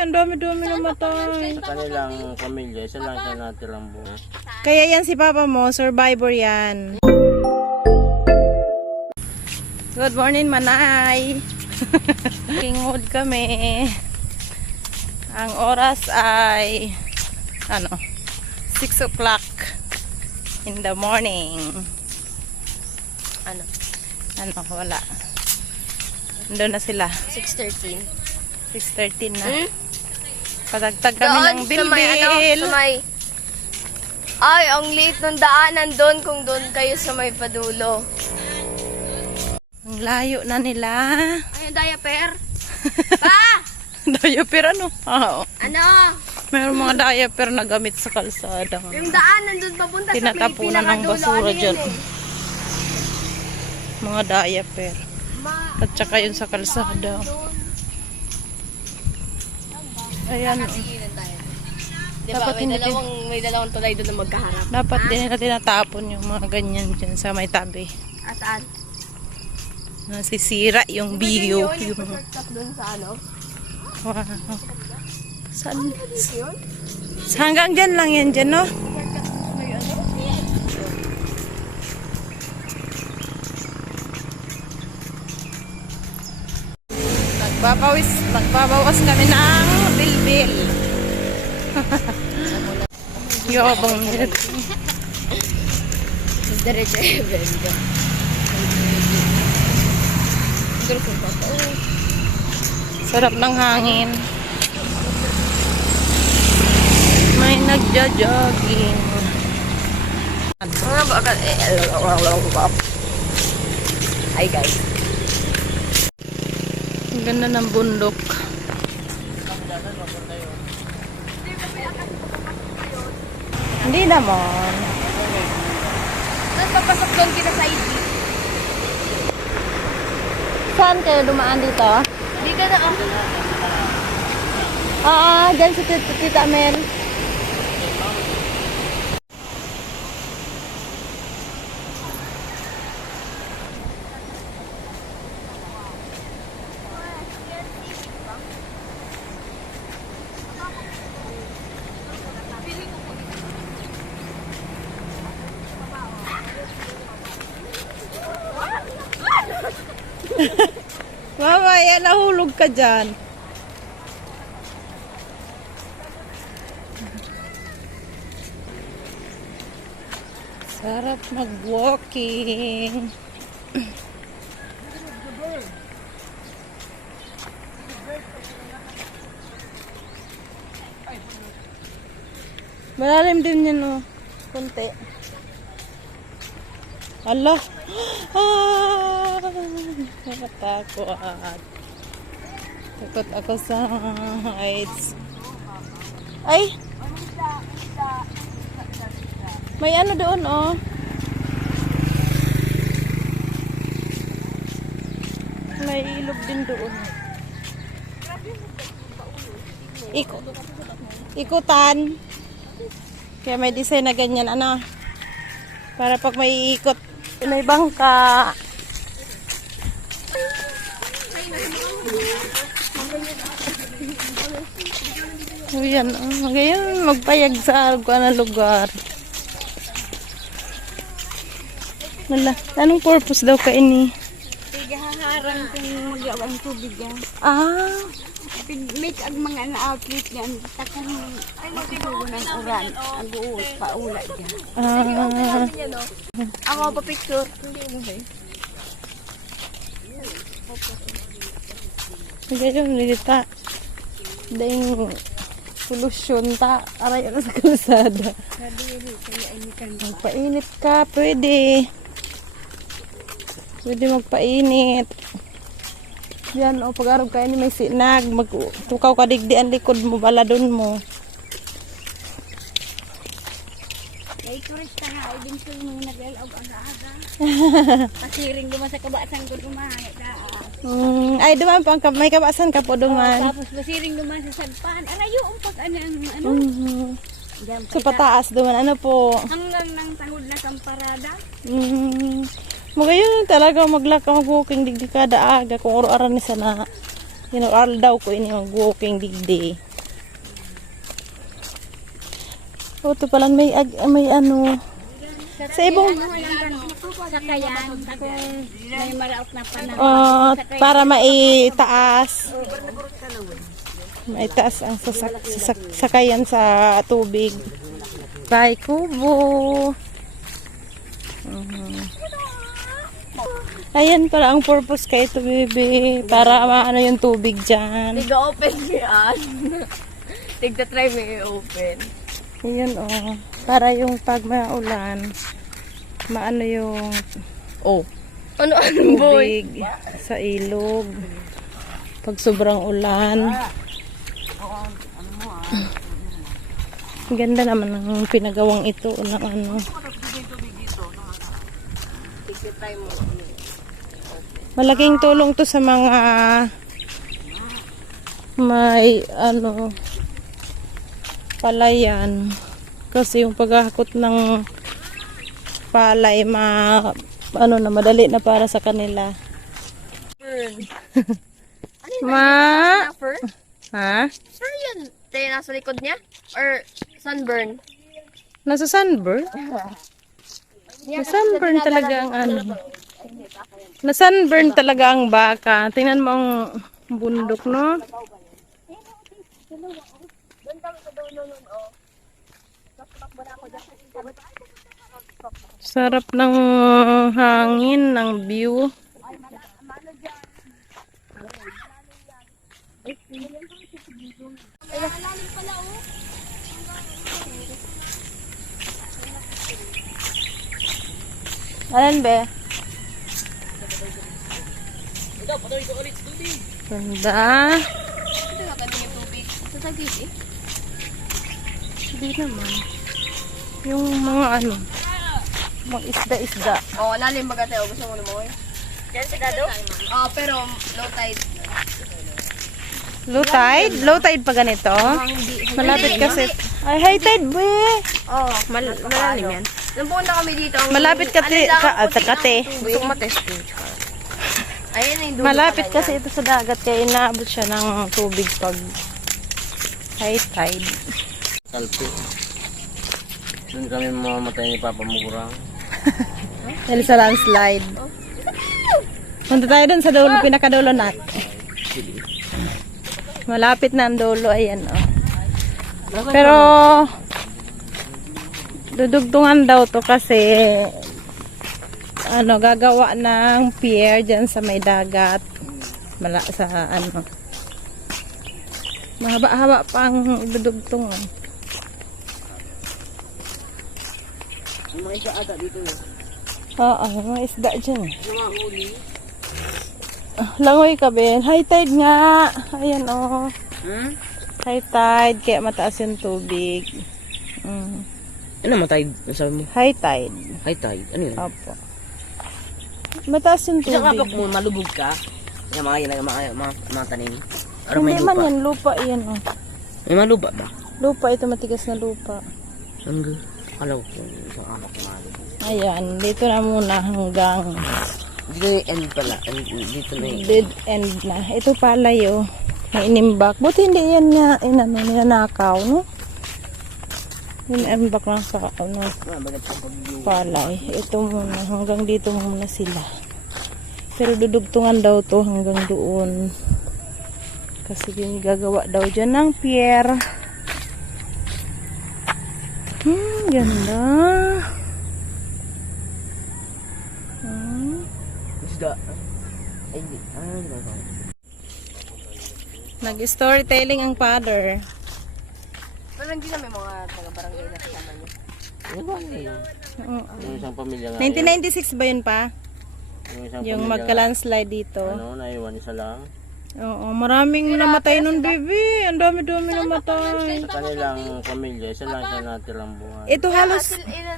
Ang dami-dami namatay. Sa kanilang pamilya, isa lang siya natirang buo. Kaya yan si Papa mo, survivor yan. Good morning, Manay. Kingod kami. Ang oras ay 6 o'clock in the morning. Wala. Doon na sila. 6:13. 6:13 na. Patagtag kami ng bilbil. Ay, ang liit ng daanan doon kung doon kayo sa may padulo. Ang layo na nila. Ay, ang diaper. Pa! Diaper ano? Oo. Ano? Mayroong mga diaper na gamit sa kalsada. Yung daanan doon papunta Tinatapunan ng basura dyan. Mga diaper. At saka yun sa kalsada. Ayan. Diba, may dalawang tulay doon na magkaharap. Dapat din nila tinatapon yung mga ganyan dyan sa may tabi. Ataan? Nasisira yung view. Yung doon sa ano? Wow. Saan? Hanggang dyan lang yan dyan, no? Nagbabawas kami ng bilbil. Yabang nito. Diretso Evelyn. Sarap ng hangin. May nagja-jogging. Hi guys. Ang ganda ng bundok. Hindi naman. Tapos papasok doon kita sa ID. Saan kayo dumaan dito? Hindi ka na ako. Dyan si Tita Mel. Mama, yan, nahulog ka dyan. Sarap mag-walking. Malalim din yan, oh. Kunti. Allah. Nakatakot. Takot ako sa heights. Ay! May ano doon, oh. May ilog din doon. Ikutan. Kaya may design na ganyan, ano. Para pag may ikot, may bangka. Ayan, ngayon magpayag sa lugar. Wala. Anong purpose daw ka ini? Tigaharang kung magawang tubig yan. Make ang mga na-outlet yan. Takang magtubo ng uran. Ang uus, paula dyan. Ako pa picture. Hindi mo ba? Ngayon, nilita. Dahil solusyon ta. Aray na sa kalsada. Magpainit ka, pwede. Pwede magpainit. Yan, o pag-arog kayo ni may sinag, magtukaw ka digdi ang likod mo, baladon mo. Ay, turista nga. Ay, binso yung nag-alaw ang aga. Pasiring duman sa kabasang ko dumahay. Ay, duman pa, may kabasan ka po duman. Tapos pasiring duman sa sadpan. Arayo, pag ano. So, pataas duman, ano po? Hanggang ng tahod na kamparada. Magayon talaga maglaka mag-walking digdi kada aga kung oro-aran ni sana. Aral daw ko ini mag-walking digdi. Oh, ito pala may ano. Sa ibong, Sakayan, kung may maraot na panahon. para maitaas. Maitaas ang sakayan sa tubig. Bye, kubo. Ayan pala ang purpose kay ito, baby. Para maano yung tubig dyan. Tiga-open yan. Tigta-try mo i-open. Ayan, oh. Para yung pag maulan, maano yung Ano boy? tubig sa ilog. Pag sobrang ulan. Ganda naman ng pinagawang ito ng ano. Tigta-try mo. Malaking tulong to sa mga may ano palayan. Kasi yung paghahakot ng palay ano na madali na para sa kanila. Ma? Fur? Ha? Fur yun. Tayo nasa likod niya? Or sunburn? Nasa sunburn? Na-sunburn talaga ang ano. Na-sunburn talaga ang baka. Tingnan mo ang bundok, no? Sarap ng hangin, ng view. Alan be? Ganda. Ito nga kami yung tubig. Sa tagis eh. Hindi naman. Yung mga ano, mga isda-isda. Oo, lalim baga tayo. Gusto mo naman eh. Yan sigado? Oo, pero low tide. Low tide? Low tide pa ganito? Malapit kasi. Ay, high tide be. Oo, malalim yan. Nung pumunta kami dito. Malapit kate. Kate. Gusto ko matesting. Ayan yung dulo Malapit pala kasi ito sa dagat kaya inaabot siya ng tubig pag high tide. Salpi. Doon kami mamamatay ni Papa Mugurang. Dahil sa landslide. Punta tayo dun sa dulo, pinakadulo natin. Malapit na ang dulo, ayan oh. Pero dudugtungan daw to kasi ano, gagawa ng pier dyan sa may dagat. Sa ano. Mahaba-haba pa ang dudugtungan. Yung mga isa ata dito eh. Oo, mga isda dyan. Langoy ka, Ben. High tide nga. Ayan, oh. High tide, kaya mataas yung tubig. Ano matay? Sabi mo? High tide. High tide. Ano yun? Opo. Mataas yung Isang tubig. kapag mo malubog ka, yung mga tanim. Parang Hindi may man lupa. yan, lupa yan, oh. May mga lupa ba? Lupa, ito matigas na lupa. Hanggang. Akala ko kung isang anak na malubog. Ayan, dito na muna hanggang Dito yung end pala. Dito na yung dead end na. Ito pala yung may inimbak. Buti hindi yan nga ninanakaw, no? Inimbak lang sa ano, palay. Ito muna, hanggang dito muna sila. Pero dudugtungan daw to hanggang doon. Kasi yung gagawa daw dyan ng pier. Ganda. isda. Ay, hindi. Nag-storytelling ang father. Pero hindi na may mga taga-barangay na kasama niya. Ano ba yun? Yung isang pamilya nga. 1996 ba yun pa? Yung isang Yung pamilya magka-landslide dito. Ano, naiwan isa lang. Oo, maraming namatay nun, baby. Ang dami-dami namatay. Sa kanilang pamilya, isa lang siya natirang buhay. Ito halos,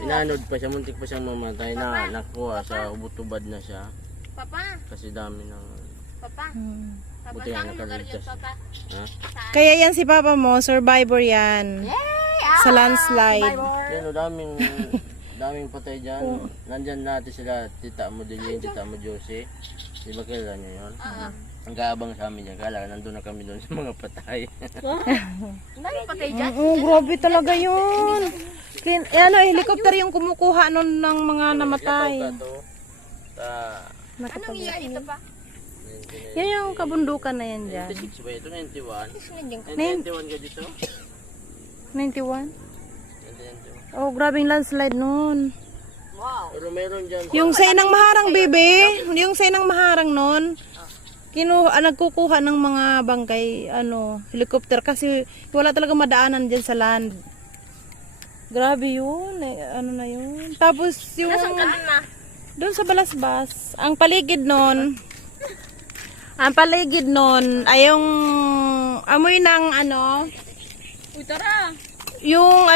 Inanod pa siya, muntik pa siyang mamatay na nakuha sa ubutubad na siya. Papa, Kasi dami ng... papa. Buti nga nakaligtas. Ha? kaya yan si papa mo, survivor yan. Sa landslide. Yan o, daming patay dyan. Nandyan natin sila, tita mo Dilin, tita mo Josie. Di ba kailan nyo yun? Ang kaabang sa amin dyan, kala nandun na kami doon sa mga patay. Dami patay dyan. Oo, grabe talaga yun. Ano, helicopter yung kumukuha nun ng mga namatay. Lakaw ka to. Anong year ito pa? Yan yung kabundukan na yan dyan. 96 ba ito? 91? 90. 91 ka dito? 91? 91. Oh, grabing landslide nun. Pero meron dyan. Yung sa inang maharang, bebe. Yung sa inang maharang nun. Nagkukuha ng mga bangkay, helicopter. Kasi wala talaga madaanan dyan sa land. Grabe yun. Ano na yun. Tapos yung... Doon sa Balasbas. Ang paligid nun ay yung amoy ng Uy, tara! yung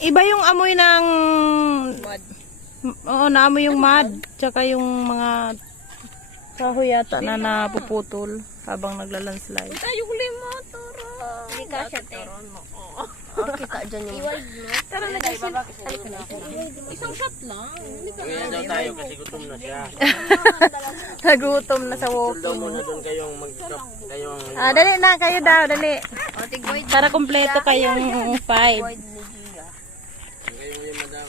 iba yung amoy ng oo, naamoy yung mud tsaka yung mga kahoy yata na napuputol habang naglalandslide. Tayo huli mo, tara! Hindi ka siya, te. Kita dyan yung... Tara na dyan siya. Isang shot lang. Ngayon daw tayo kasi gutom na siya. Nagutom na sa Tuldaw walking. muna doon kayong kayong... Dali na kayo daw, dali. O, tigboy. Para kumpleto kayong 5. Kayong yun, madam.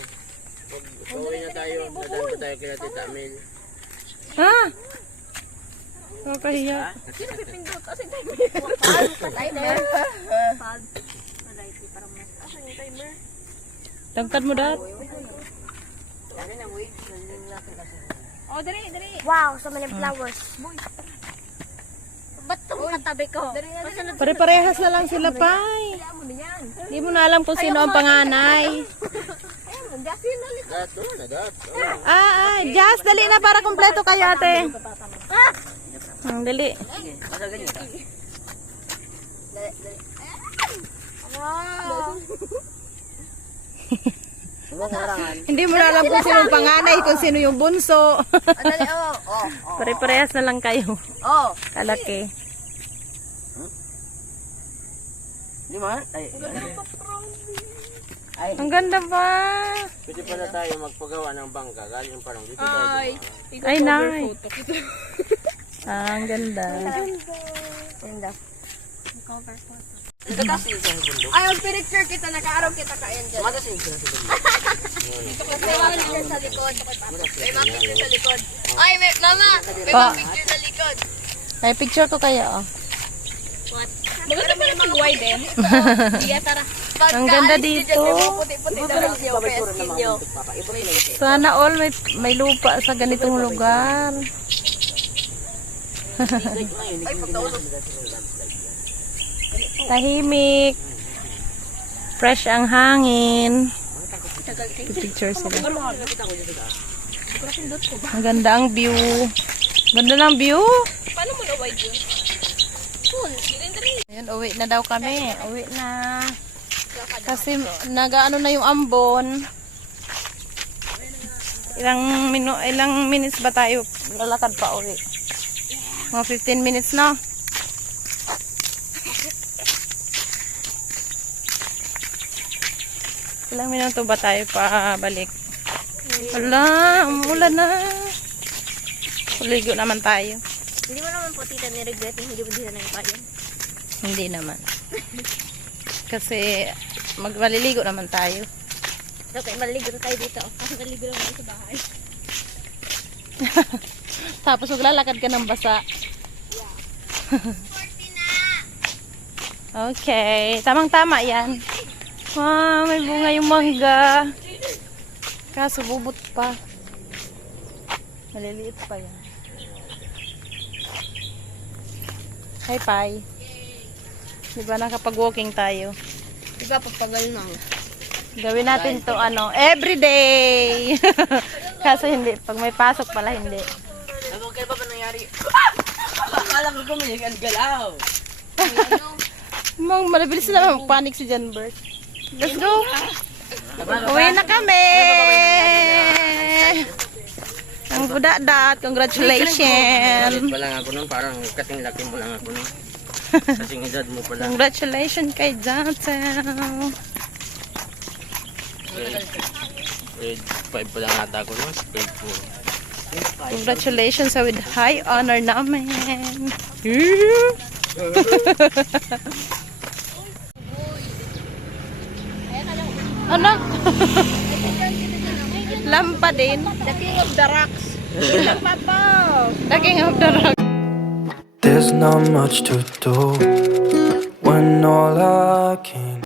Pag pauwi na tayo, nadaan ko tayo kila Tita Mel. Ha? Kakahiya. Sino pipindot? Asan yung timer? Asan yung timer? Tangkad mo dat. Oh, dali, dali. Wow, so many flowers. Ba't ito katabi ko? Dali na, dali. Pare-parehas na lang sila, Pai. Hindi mo na alam kung sino ang panganay. Dato, nadat. Just, dali na para kumpleto kayo, ate. Dali. Hindi mo na alam kung sino ang panganay, kung sino yung bunso. Dali, Pare-parehas na lang kayo. oh. Kalaki. Di ba? Ang ganda ba? Pwede pa na tayo magpagawa ng bangka. Galing parang dito tayo. Ay, nice. Ang ganda. Ganda. Ay, mag-picture kita, naka-araw kita kain dyan. Matasin sila sa bundok. May mga picture sa likod. May mga picture sa likod. Ay, mama! May Pa. mga picture sa likod. Ay, picture ko kaya, oh. Maganda pala mag-wide eh. Iya, tara. Ang ganda dito. Puti-puti na lang siya. Kaya skin nyo. Sana all may lupa sa ganitong lugar. Ay, pagkaulog. Tahimik. Fresh ang hangin. Picture sila. Ang ganda ang view. Ganda ng view. Paano mo na-wide yun? Cool. Ayan, uwi na daw kami. Uwi na. Kasi nagaano na yung ambon. Ilang minutes ba tayo lalakad pa uwi? Mga 15 minutes na. Ilang minuto ba tayo pa balik? Wala, umulan na. Puligo naman tayo. Hindi mo naman po tita ni-regret yung hindi mo dito na yung payon. Hindi naman. Kasi maliligo naman tayo. Okay, maligo na tayo dito. Kasi naligo lang tayo sa bahay. Tapos maglalakad ka ng basa. Okay, tamang-tama yan. Wow, may bunga yung mangga. Kaso bubot pa. Maliliit pa yan. Hi, Pai. Diba nakapag-walking tayo? Diba, pagpagal na. Gawin natin to everyday. Kaso hindi, pag may pasok pala hindi. Ano kaya ba nangyari? Akala ko may galaw. Malabilis sila magpanik si John Bert. Let's go. Uwi na kami. Ang budadat, congratulations. Galit pa lang ako nun, parang kasing laki mo lang ako nun. Kasing edad mo pala. Congratulations kay Johnson. Grade 5 pa lang ata ako nun. Grade 4. Congratulations with high honor namin. Ano? Lampa din. The king of the rocks. The king of the rock. There's not much to do when all I can